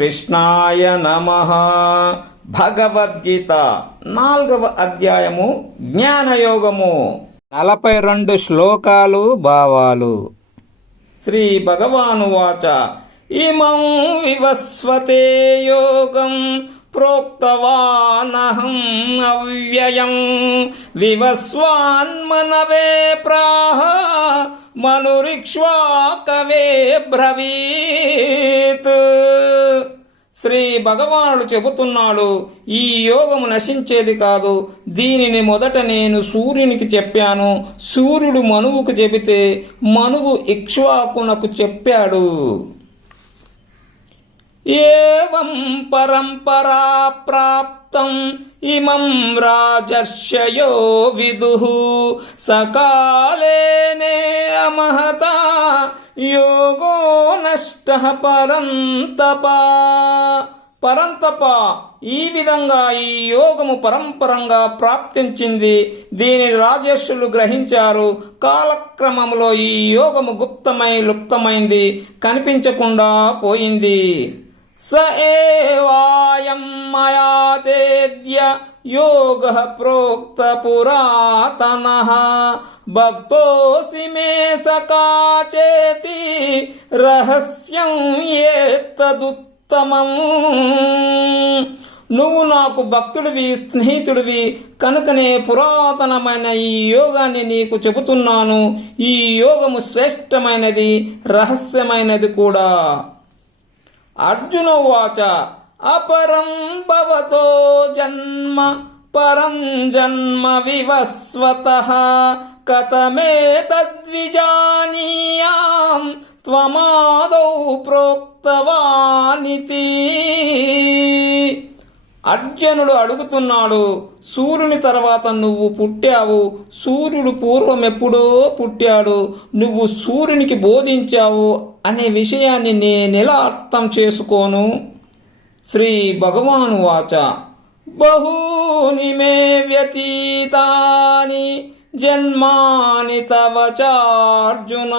శ్రీకృష్ణాయ నమః. భగవద్గీత 4వ అధ్యాయము జ్ఞానయోగము. 42 శ్లోకాలు భావాలు. శ్రీ భగవానువాచ ఇమం వివస్వతే యోగం ప్రోక్తవానహం అవ్యయం వివస్వాన్మనవే ప్రాహ మనురిక్ష్వాకవే బ్రవీత్. శ్రీ భగవానుడు చెబుతున్నాడు, ఈ యోగము నశించేది కాదు. దీనిని మొదట నేను సూర్యునికి చెప్పాను. సూర్యుడు మనువుకు చెబితే మనువు ఇక్ష్వాకునకు చెప్పాడు. ఏవం పరంపరా ప్రాప్తం ఇమం రాజర్షయో విదుః సకాలేనే అమహత యోగో నష్టః పరంతప. ఈ విధంగా ఈ యోగము పరంపరంగా ప్రాప్తించింది. దీనిని రాజర్షులు గ్రహించారు. కాలక్రమంలో ఈ యోగము గుప్తమై లుప్తమైంది, కనిపించకుండా పోయింది. స ఏవాయం మయా తేద్య యోగః ప్రోక్త పురాతనః భక్తోసి మే సఖా చేతి రహస్యం ఏతదుత్తమం. నువ్వు నాకు భక్తుడివి, స్నేహితుడివి కనుకనే పురాతనమైన ఈ యోగాన్ని నీకు చెబుతున్నాను. ఈ యోగము శ్రేష్టమైనది, రహస్యమైనది కూడా. అర్జున ఉవాచ అపరం భవతో జన్మ పరం జన్మ వివస్వతః కథమేతద్విజానీయాం త్వమాదౌ ప్రోక్తవానితి. అర్జునుడు అడుగుతున్నాడు, సూర్యుని తర్వాత నువ్వు పుట్టావు. సూర్యుడు పూర్వం ఎప్పుడో పుట్టాడు. నువ్వు సూర్యునికి బోధించావు అనే విషయాన్ని నేనెలా అర్థం చేసుకోను? శ్రీ భగవాను వాచ బహూని మే వ్యతీతాని జన్మాని తవ చార్జున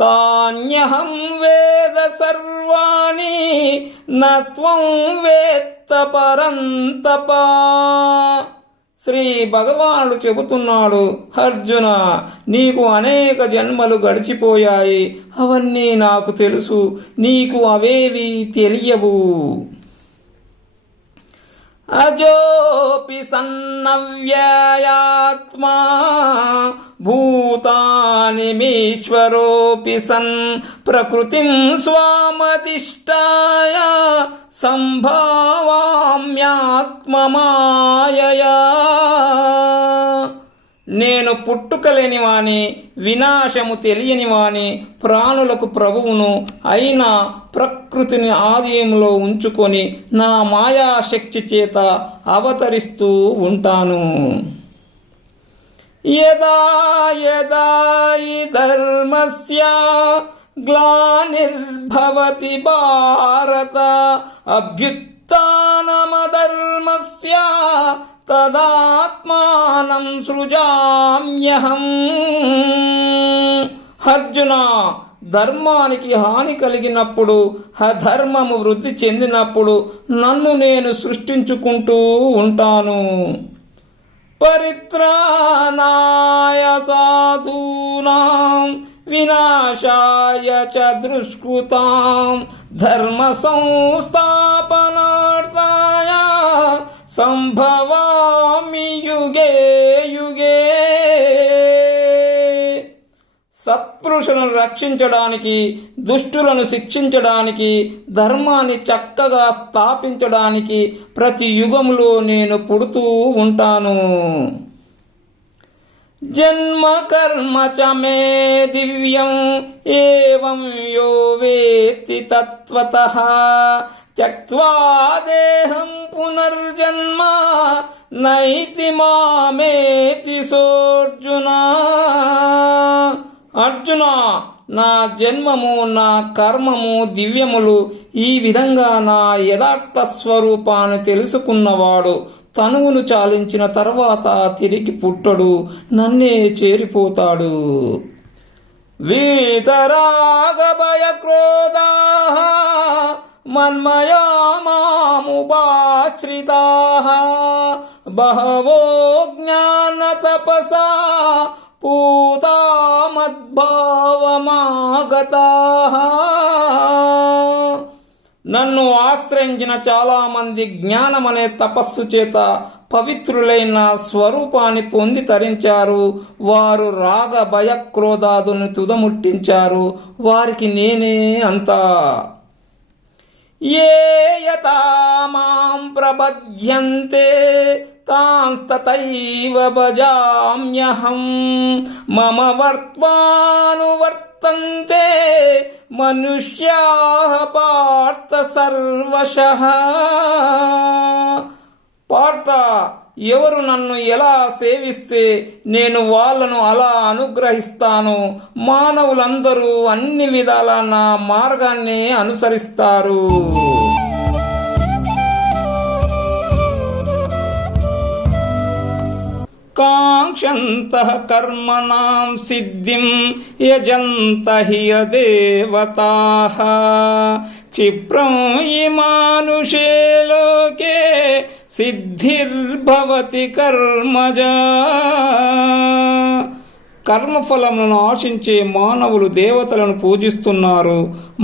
తాన్యహం వేద సర్వాణి నత్వం వేత్త పరంతప. శ్రీ భగవానుడు చెబుతున్నాడు, అర్జున, నీకు అనేక జన్మలు గడిచిపోయాయి. అవన్నీ నాకు తెలుసు. నీకు అవేవి తెలియవు. అజోపి సన్నవ్యయాత్మా భూతాని మీశ్వరోపి సన్ ప్రకృతిం స్వామధిష్టాయ సంభావామ్యాత్మమాయయా. నేను పుట్టుకలేనివాని, వినాశము తెలియనివాని, ప్రాణులకు ప్రభువును అయినా ప్రకృతిని ఆధీనంలో ఉంచుకొని నా మాయాశక్తి చేత అవతరిస్తూ ఉంటాను. యదా యదా హి ధర్మస్య గ్లానిర్భవతి భారత అభ్యుత్థానమధర్మస్య తదాత్మానం సృజామ్యహం. అర్జున, ధర్మానికి హాని కలిగినప్పుడు, అధర్మము వృద్ధి చెందినప్పుడు నన్ను నేను సృష్టించుకుంటూ ఉంటాను. పరిత్రాణాయ సాధూనాం వినాశాయ చ దుష్కృతాం ధర్మ సంస్థాపనార్థాయ సంభవామి యుగే యుగే. సత్పురుషులను రక్షించడానికి, దుష్టులను శిక్షించడానికి, ధర్మాన్ని చక్కగా స్థాపించడానికి ప్రతి యుగంలో నేను పుడుతూ ఉంటాను. జన్మ కర్మ చ మే దివ్యం ఏవం యో వేత్తి తత్వతః త్యక్త్వా దేహం పునర్జన్మ నైతి మామేతి సోర్జున. అర్జున, నా జన్మము, నా కర్మము దివ్యములు. ఈ విధంగా నా యథార్థ స్వరూపాన్ని తెలుసుకున్నవాడు తనువును చాలించిన తర్వాత తిరిగి పుట్టడు, నన్నే చేరిపోతాడు. వీతరాగ భయ క్రోధాః మన్మయా మాముపాశ్రితాః బహవో జ్ఞానతపసా పూతా మద్భావమాగతాః. నన్ను ఆశ్రయించిన చాలామంది జ్ఞానమనే తపస్సు చేత పవిత్రులైన స్వరూపాన్ని పొంది తరించారు. వారు రాగ భయక్రోధాదుని తుదముట్టించారు. వారికి నేనే అంతా. ఏ యతా మాం ప్రపద్యంతే తాంస్తతైవ భజామ్యహం మమ వర్త్మానువర్తంతే మనుష్యాః పార్థ సర్వశః. పార్థ, ఎవరు నన్ను ఎలా సేవిస్తే నేను వాళ్ళను అలా అనుగ్రహిస్తాను. మానవులందరూ అన్ని విధాల నా మార్గాన్ని అనుసరిస్తారు. కాంక్షంతః కర్మణాం సిద్ధిం యజంతః దేవతాః క్షిప్రం ఈ మానుషే లోకే సిద్ధిర్భవతి కర్మజా. కర్మఫలములను ఆశించే మానవులు దేవతలను పూజిస్తున్నారు.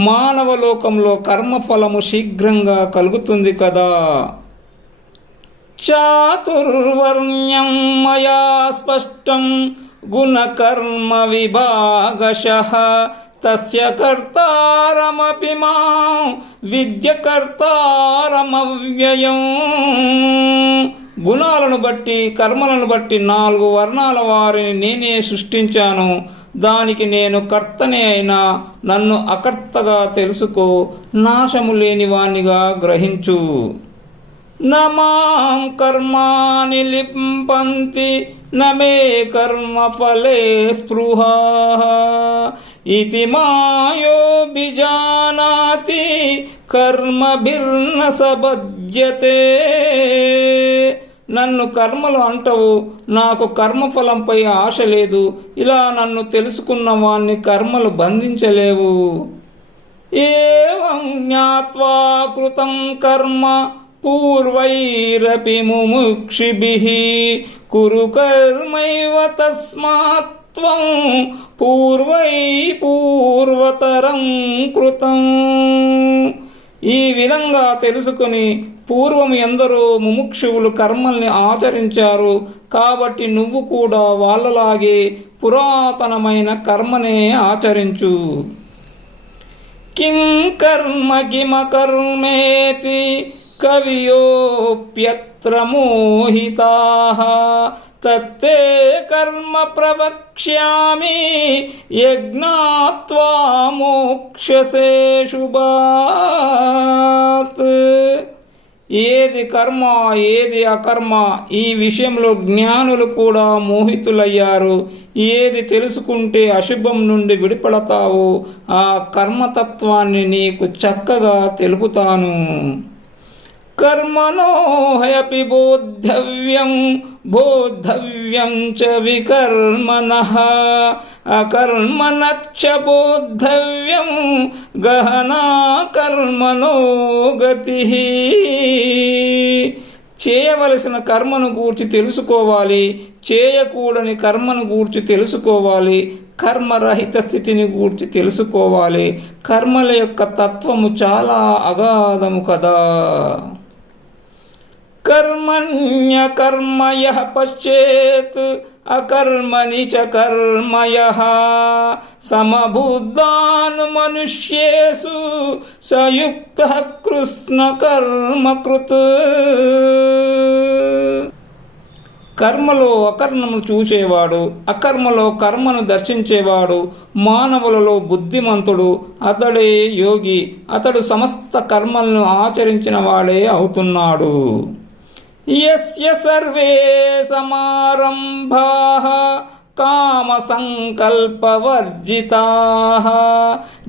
మానవలోకంలో కర్మఫలము శీఘ్రంగా కలుగుతుంది కదా. చాతుర్వర్ణ్యం మయా స్పష్టం గుణకర్మ విభాగశః తస్య కర్తారమపి మాం విద్య కర్తారమవ్యయం. గుణాలను బట్టి కర్మలను బట్టి 4 వర్ణాల వారిని నేనే సృష్టించాను. దానికి నేను కర్తనే అయినా నన్ను అకర్తగా తెలుసుకో. నాశము లేనివానిగా గ్రహించు. నమాం కర్మాణి లింపంతి నమే కర్మఫలే స్పృహా ఇతి మాయోభిజానాతి కర్మభిర్న సబధ్యతే. నన్ను కర్మలు అంటవు, నాకు కర్మఫలంపై ఆశ లేదు. ఇలా నన్ను తెలుసుకున్న వాణ్ణి కర్మలు బంధించలేవు. ఏవం జ్ఞాత్వా కృతం కర్మ పూర్వైరపి ముముక్షిభిః కురు కర్మైవ తస్మాత్ త్వం పూర్వతరం కృతం. ఈ విధంగా తెలుసుకుని పూర్వం ఎందరో ముముక్షువులు కర్మల్ని ఆచరించారు. కాబట్టి నువ్వు కూడా వాళ్ళలాగే పురాతనమైన కర్మనే ఆచరించు. కిం కర్మ కిమకర్మేతి కవియోప్యత్ర మోహితాః తత్తే కర్మ ప్రవక్ష్యామి యజ్ఞాత్వా మోక్షసే శుభాత్. ఏది కర్మ ఏది అకర్మ ఈ విషయంలో జ్ఞానులు కూడా మోహితులయ్యారు. ఏది తెలుసుకుంటే అశుభం నుండి విడిపడతావో ఆ కర్మతత్వాన్ని నీకు చక్కగా తెలుపుతాను. కర్మణో హ్యపి బోద్ధవ్యం చ వికర్మణః అకర్మణశ్చ బోద్ధవ్యం గహనా కర్మణో గతిః. చేయవలసిన కర్మను గూర్చి తెలుసుకోవాలి, చేయకూడని కర్మను గూర్చి తెలుసుకోవాలి, కర్మరహిత స్థితిని గూర్చి తెలుసుకోవాలి. కర్మల యొక్క తత్వము చాలా అగాధము కదా. కర్మణ్యకర్మ యః పశ్యేత్ అకర్మణి చ కర్మ యః సమబుద్ధాన్ మనుష్యేషు సయుక్తః కృష్ణ కర్మకృత్. కర్మలో అకర్మను చూచేవాడు, అకర్మలో కర్మను దర్శించేవాడు మానవులలో బుద్ధిమంతుడు. అతడే యోగి. అతడు సమస్త కర్మలను ఆచరించిన వాడే అవుతున్నాడు. యస్య సర్వే సమారంభాః కామ సంకల్పవర్జితాః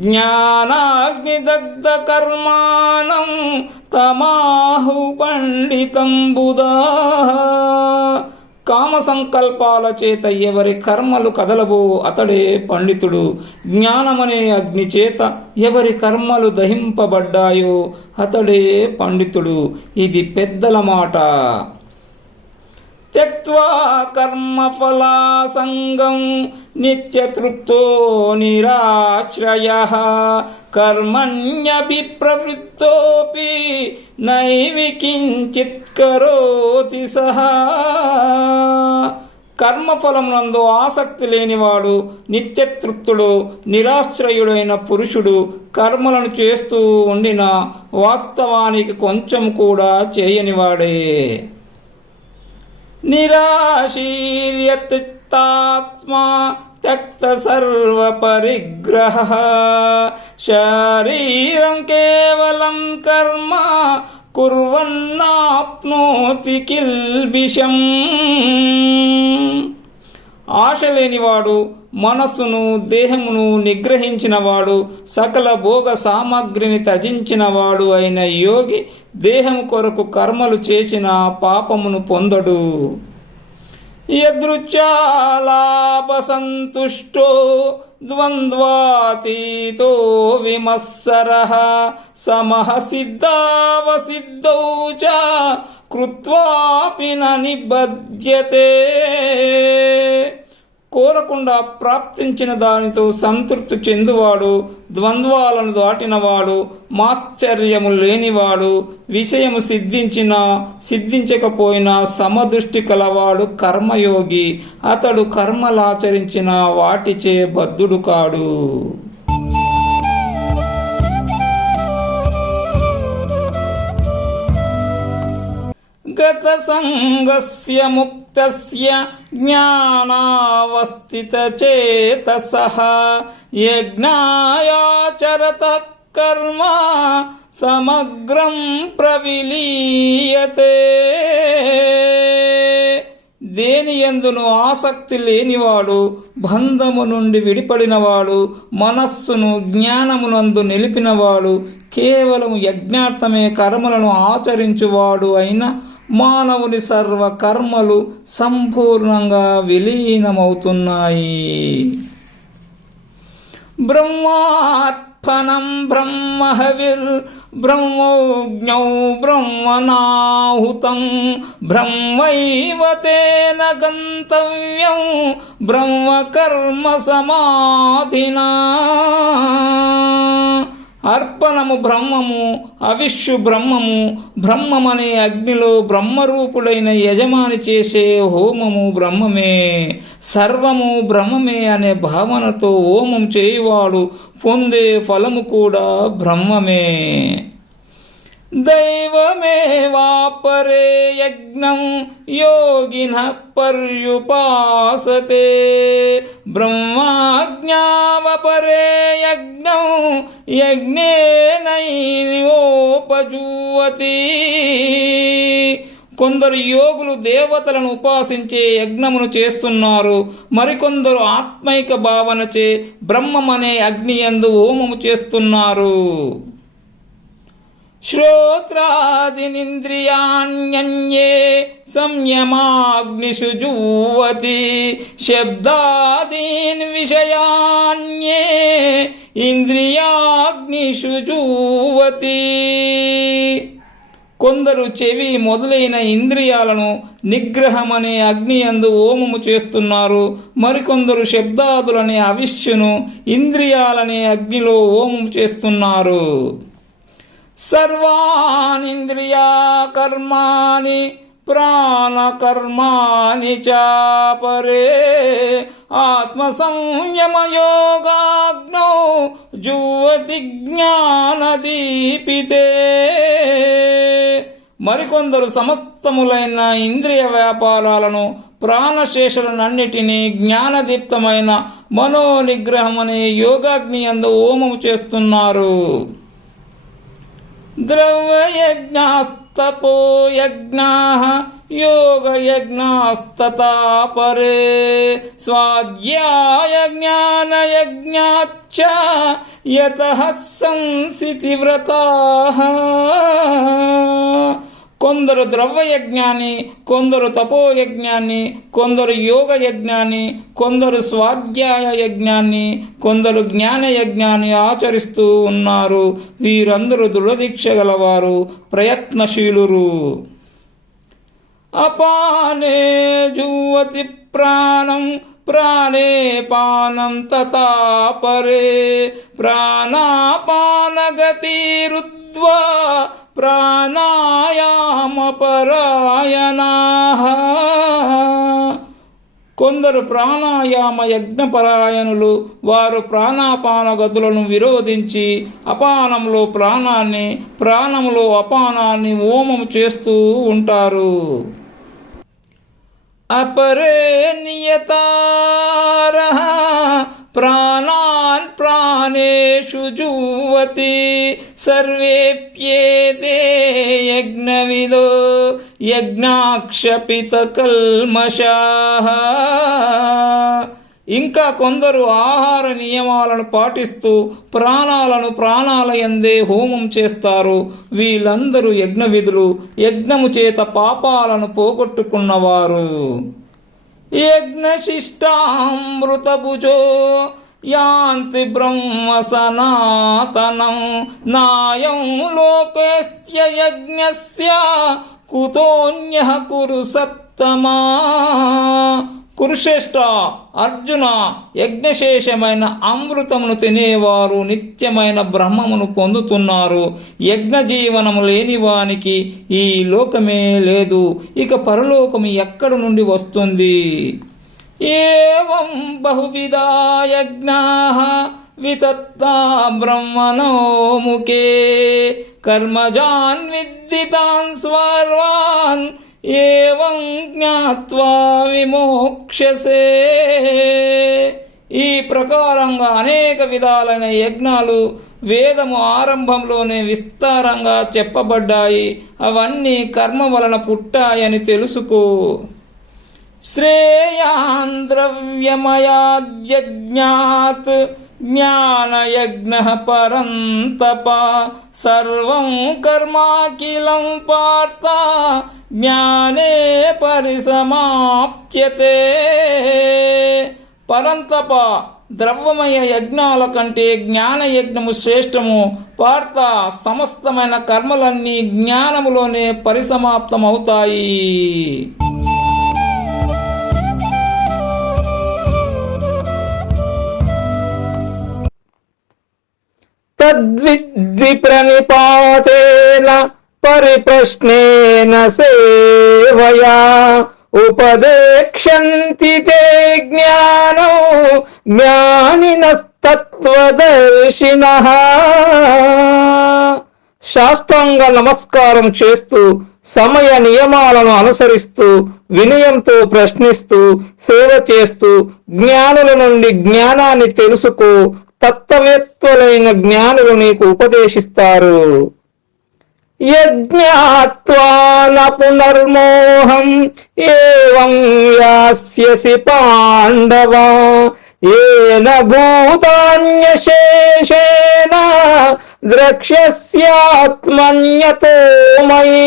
జ్ఞానాగ్నిదగ్ధ కర్మాణం తమాహు పండితం బుధాః. కామ సంకల్పాల చేత ఎవరి కర్మలు కదలబో అతడే పండితుడు. జ్ఞానమనే అగ్ని చేత ఎవరి కర్మలు దహింపబడ్డాయో అతడే పండితుడు. ఇది పెద్దల మాట. త్యక్త్వా కర్మఫలాసంగం నిత్యతృప్తో నిరాశ్రయః కర్మణ్యభిప్రవృత్తోపి నైవ కించిత్ కరోతి సహా. కర్మఫలమునందు ఆసక్తి లేనివాడు నిత్యతృప్తుడు, నిరాశ్రయుడైన పురుషుడు కర్మలను చేస్తూ ఉండినా వాస్తవానికి కొంచెం కూడా చేయనివాడే. నిరాశీర్యత్తాత్మా త్యక్త సర్వ పరిగ్రహ శరీరం కేవలం కర్మ కుర్వన్నాప్నోతి కిల్బిషం. ఆశ లేనివాడు, మనస్సును దేహమును నిగ్రహించినవాడు, సకల భోగ సామగ్రిని త్యజించినవాడు అయిన యోగి దేహము కొరకు కర్మలు చేసిన పాపమును పొందడు. యదృచ్ఛాలాభసంతుష్టో ద్వంద్వాతీతో విమత్సరః సమః సిద్ధావసిద్ధౌ చ కృత్వాపి న నిబధ్యతే. కోరకుండా ప్రాప్తించిన దానితో సంతృప్తి చెందువాడు, ద్వంద్వాలను దాటినవాడు, మాశ్చర్యము లేనివాడు, విషయము సిద్ధించినా సిద్ధించకపోయినా సమదృష్టి కలవాడు కర్మయోగి. అతడు కర్మలాచరించిన వాటిచే బద్ధుడు కాడు. గత సంగస్య ముక్తస్య జ్ఞానావస్థితచేతసః యజ్ఞాయాచరతః కర్మ సమగ్రం ప్రవిలీయతే. దేనియందును ఆసక్తి లేనివాడు, బంధము నుండి విడిపడినవాడు, మనస్సును జ్ఞానమునందు నిలిపినవాడు, కేవలం యజ్ఞార్థమే కర్మలను ఆచరించువాడు అయిన మానవుని సర్వ కర్మలు సంపూర్ణంగా విలీనమవుతున్నాయి. బ్రహ్మార్పణం బ్రహ్మహవిర్ బ్రహ్మోజ్ఞౌ బ్రహ్మణాహుతం బ్రహ్మైవ తేన గంతవ్యం బ్రహ్మకర్మ సమాధినా. అర్పణము బ్రహ్మము, అవిష్యు బ్రహ్మము, బ్రహ్మమనే అగ్నిలో బ్రహ్మరూపుడైన యజమాని చేసే హోమము బ్రహ్మమే, సర్వము బ్రహ్మమే అనే భావనతో హోమం చేయువాడు పొందే ఫలము కూడా బ్రహ్మమే. దైవమేవాపరే యజ్ఞం యోగినః పర్యుపాసతే బ్రహ్మాజ్ఞావపరే యజ్ఞం యజ్ఞేనైవోపజూవతి. కొందరు యోగులు దేవతలను ఉపాసించే యజ్ఞమును చేస్తున్నారు, మరికొందరు ఆత్మైక భావనచే బ్రహ్మమనే అగ్నియందు హోమము చేస్తున్నారు. శ్రోత్రాదీనింద్రియాణ్యన్యే సంయమాగ్నిషు జుహ్వతి శబ్దాదీన్ విషయాన్యే ఇంద్రియాగ్నిషు జుహ్వతి. కొందరు చెవి మొదలైన ఇంద్రియాలను నిగ్రహమనే అగ్నియందు హోమము చేస్తున్నారు, మరికొందరు శబ్దాదులనే అవిష్యును ఇంద్రియాలనే అగ్నిలో హోమము చేస్తున్నారు. సర్వానింద్రియా కర్మాణి ప్రాణకర్మాణి చాపరే ఆత్మసంయమయోగాగ్నౌ జుహ్వతి జ్ఞానదీపితే. మరికొందరు సమస్తములైన ఇంద్రియ వ్యాపారాలను, ప్రాణశేషులనన్నిటినీ జ్ఞానదీప్తమైన మనోనిగ్రహమనే యోగాగ్ని యందు హోమము చేస్తున్నారు. ద్రవ్యయజ్ఞాస్తపో యజ్ఞాః యోగయజ్ఞాస్తతా పరే స్వాధ్యాయ జ్ఞానయజ్ఞాచ్చ యతః సంసితివ్రతాః. కొందరు ద్రవ్య యజ్ఞాన్ని, కొందరు తపోయజ్ఞాన్ని, కొందరు యోగ యజ్ఞాన్ని, కొందరు స్వాధ్యాయ యజ్ఞాన్ని, కొందరు జ్ఞాన యజ్ఞాన్ని ఆచరిస్తూ ఉన్నారు. వీరందరూ దృఢదీక్ష గలవారు, ప్రయత్నశీలురు. అపానే జువతి ప్రాణం ప్రాణే పానం తథా పరే ప్రాణాపానగతిరుద్ధ్వా ప్రాణాయామపరాయణాః. కొందరు ప్రాణాయామ యజ్ఞపరాయణులు. వారు ప్రాణాపాన గతులను విరోధించి అపానంలో ప్రాణాన్ని, ప్రాణంలో అపానాన్ని హోమం చేస్తూ ఉంటారు. అపరే నియతారః ప్రాణాన్ ప్రాణేషు జువతి సర్వేప్యేతే యజ్ఞవిదో యజ్ఞాక్షపిత కల్మషాః. ఇంకా కొందరు ఆహార నియమాలను పాటిస్తూ ప్రాణాలను ప్రాణాలయందే హోమం చేస్తారు. వీళ్ళందరూ యజ్ఞవిధులు, యజ్ఞము చేత పాపాలను పోగొట్టుకున్నవారు. యజ్ఞశిష్టామృతభుజో యాంతి బ్రహ్మ సనాతనం నాయం లోకస్య యజ్ఞస్య కుతోన్యః కురు సత్తమా. కురుశ్రేష్ఠ అర్జున, యజ్ఞశేషమైన అమృతమును తినేవారు నిత్యమైన బ్రహ్మమును పొందుతున్నారు. యజ్ఞజీవనము లేని వానికి ఈ లోకమే లేదు. ఇక పరలోకము ఎక్కడి నుండి వస్తుంది? ఏవం బహువిధా యజ్ఞాః వితత్తా బ్రహ్మణో ముఖే కర్మజాన్ విద్దితాన్ స్వర్వాన్ ఏవం జ్ఞాత్వా విమోక్షసే. ఈ ప్రకారంగా అనేక విధాలైన యజ్ఞాలు వేదము ఆరంభంలోనే విస్తారంగా చెప్పబడ్డాయి. అవన్నీ కర్మ వలన పుట్టాయని తెలుసుకో. శ్రేయాన్ ద్రవ్యమయాద్యజ్ఞాత్ జ్ఞానయజ్ఞః పరంతప సర్వం కర్మాఖిలం పార్థ జ్ఞానే పరిసమాప్యతే. పరంతప, ద్రవ్యమయ యజ్ఞాల కంటే జ్ఞాన యజ్ఞము శ్రేష్టము. పార్థ, సమస్తమైన కర్మలన్నీ జ్ఞానములోనే పరిసమాప్తమవుతాయి. తద్విద్ధి ప్రణిపాతేన పరిప్రశ్నేన సేవయా ఉపదేక్ష్యంతి తే జ్ఞానం జ్ఞానినస్తత్వదర్శినః. శాస్త్రాంగ నమస్కారం చేస్తూ, సమయ నియమాలను అనుసరిస్తూ, వినయంతో ప్రశ్నిస్తూ, సేవ చేస్తూ జ్ఞానుల నుండి జ్ఞానాన్ని తెలుసుకో. తత్వవేత్తలైన జ్ఞానులు నీకు ఉపదేశిస్తారు. యజ్ఞాత్వా న పునర్మోహం ఏవం యాస్యసి పాండవ ఏన భూతాన్యశేషేణ ద్రక్ష్యస్యాత్మన్యతో మయీ.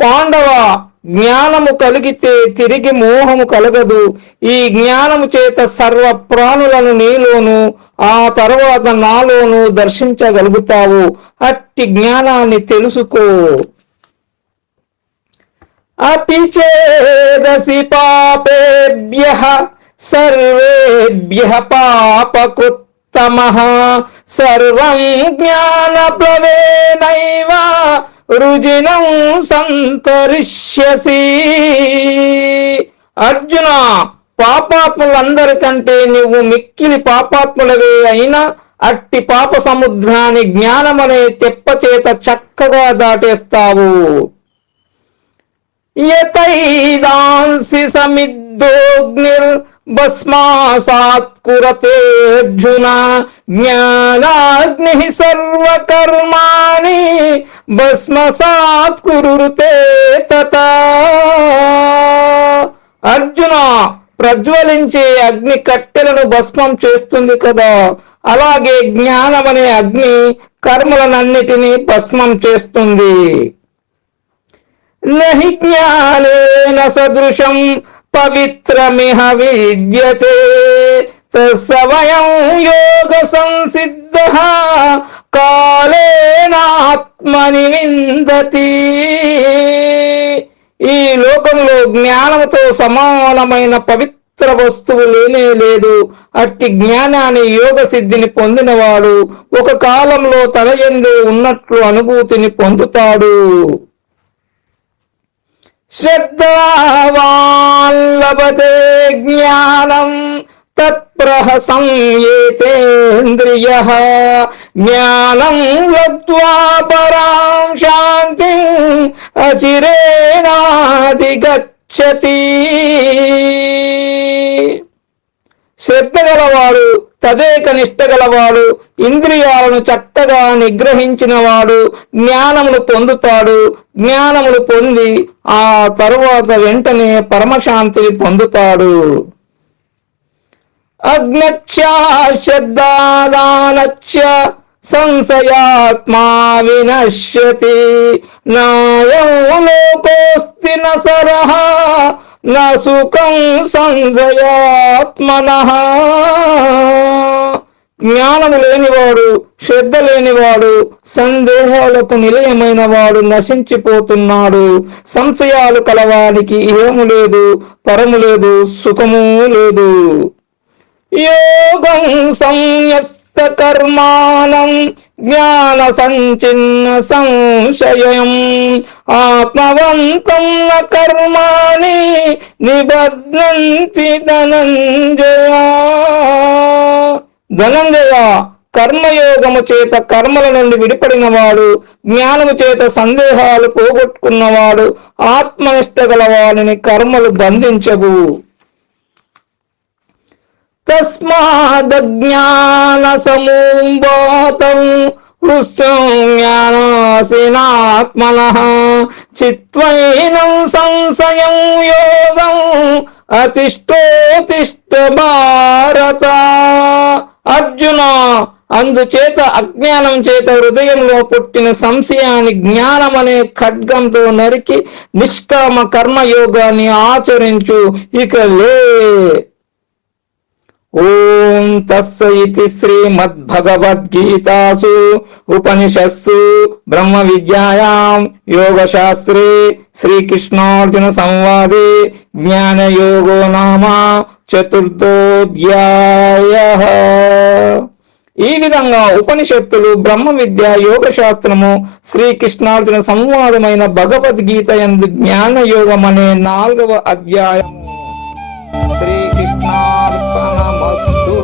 పాండవ, జ్ఞానము కలిగితే తిరిగి మోహము కలగదు. ఈ జ్ఞానము చేత సర్వ ప్రాణులను నీలోను, ఆ తర్వాత నాలోను దర్శించగలుగుతావు. అట్టి జ్ఞానాన్ని తెలుసుకో. అపి చేదసి పాపేభ్యః సర్వేభ్యః పాపకృత్తమః సర్వం జ్ఞానప్లవేనైవ రుజినం సంతరిష్యసి. అర్జున, పాపాత్ములందరికంటే నువ్వు మిక్కిలి పాపాత్ములవే అయినా అట్టి పాప సముద్రాన్ని జ్ఞానమనే తెప్ప చేత చక్కగా దాటేస్తావు. యతైదాంసి సమిద్దోగ్నిర్ భస్మాసాత్ కురతే అర్జున జ్ఞానాగ్ని సర్వకర్మాణి భస్మసాత్ కురుతే తతా. అర్జున, ప్రజ్వలించే అగ్ని కట్టెలను భస్మం చేస్తుంది కదా, అలాగే జ్ఞానమనే అగ్ని కర్మలనన్నిటినీ భస్మం చేస్తుంది. నహి జ్ఞానేన సదృశం పవిత్రమిహ విద్యతే తస్సవయం యోగ సంసిద్ధః కాలేనాత్మని విందతి. ఈ లోకంలో జ్ఞానముతో సమానమైన పవిత్ర వస్తువు లేనే లేదు. అట్టి జ్ఞానాన్ని యోగ సిద్ధిని పొందినవాడు ఒక కాలంలో తన యందే ఉన్నట్లు అనుభూతిని పొందుతాడు. శ్రద్ధావాన్ లభతే జ్ఞానం తత్ప్రహ సంయేతేంద్రియః జ్ఞానం లబ్ధ్వా పరాం శాంతిం అచిరేణాధిగచ్చతి. శ్రద్ధ గలవాడు, తదేక నిష్ట గలవాడు, ఇంద్రియాలను చక్కగా నిగ్రహించినవాడు జ్ఞానమును పొందుతాడు. జ్ఞానమును పొంది ఆ తరువాత వెంటనే పరమశాంతిని పొందుతాడు. అజ్ఞచ్చ శ్రద్ధాదానచ్చ సంశయాత్మా వినశ్యతి. నాయం లోకోస్తి న సరః న సుఖం సంశయాత్మనః. జ్ఞానము లేనివాడు, శ్రద్ధ లేనివాడు, సందేహాలకు నిలయమైన వాడు నశించిపోతున్నాడు. సంశయాలు కలవానికి ఇహము లేదు, పరము లేదు, సుఖము లేదు. యోగం సంయస్త కర్మాణం జ్ఞాన సంచిన్న సంశయం ఆత్మవంతం న కర్మాణి నిబధ్నంతి ధనంజయ. ధనంజయ, కర్మయోగము చేత కర్మల నుండి విడిపడినవాడు, జ్ఞానము చేత సందేహాలు పోగొట్టుకున్నవాడు, ఆత్మనిష్ట గల వాడిని కర్మలు బంధించవు. తస్మాదజ్ఞాన సమూఢం హృస్యం జ్ఞానాసినాత్మనః చిత్వైనం సంశయం యోగం అతిష్టోతిష్ట భారత. అర్జున, అందుచేత అజ్ఞానం చేత హృదయంలో పుట్టిన సంశయాన్ని జ్ఞానమనే ఖడ్గంతో నరికి నిష్కామ కర్మయోగాన్ని ఆచరించు. ఇక లే. ఓం తస్సైతి శ్రీమద్భగవద్గీతాసు ఉపనిషత్సు బ్రహ్మ విద్యాయాం యోగశాస్త్రే శ్రీకృష్ణార్జున సంవాదే జ్ఞానయోగో నామ చతుర్థోధ్యాయః. ఈ విధంగా ఉపనిషత్తులు, బ్రహ్మ విద్య, యోగ శాస్త్రము, శ్రీకృష్ణార్జున సంవాదమైన భగవద్గీత యందు జ్ఞానయోగం అనే 4వ అధ్యాయము. శ్రీకృష్ణార్పణమస్తు.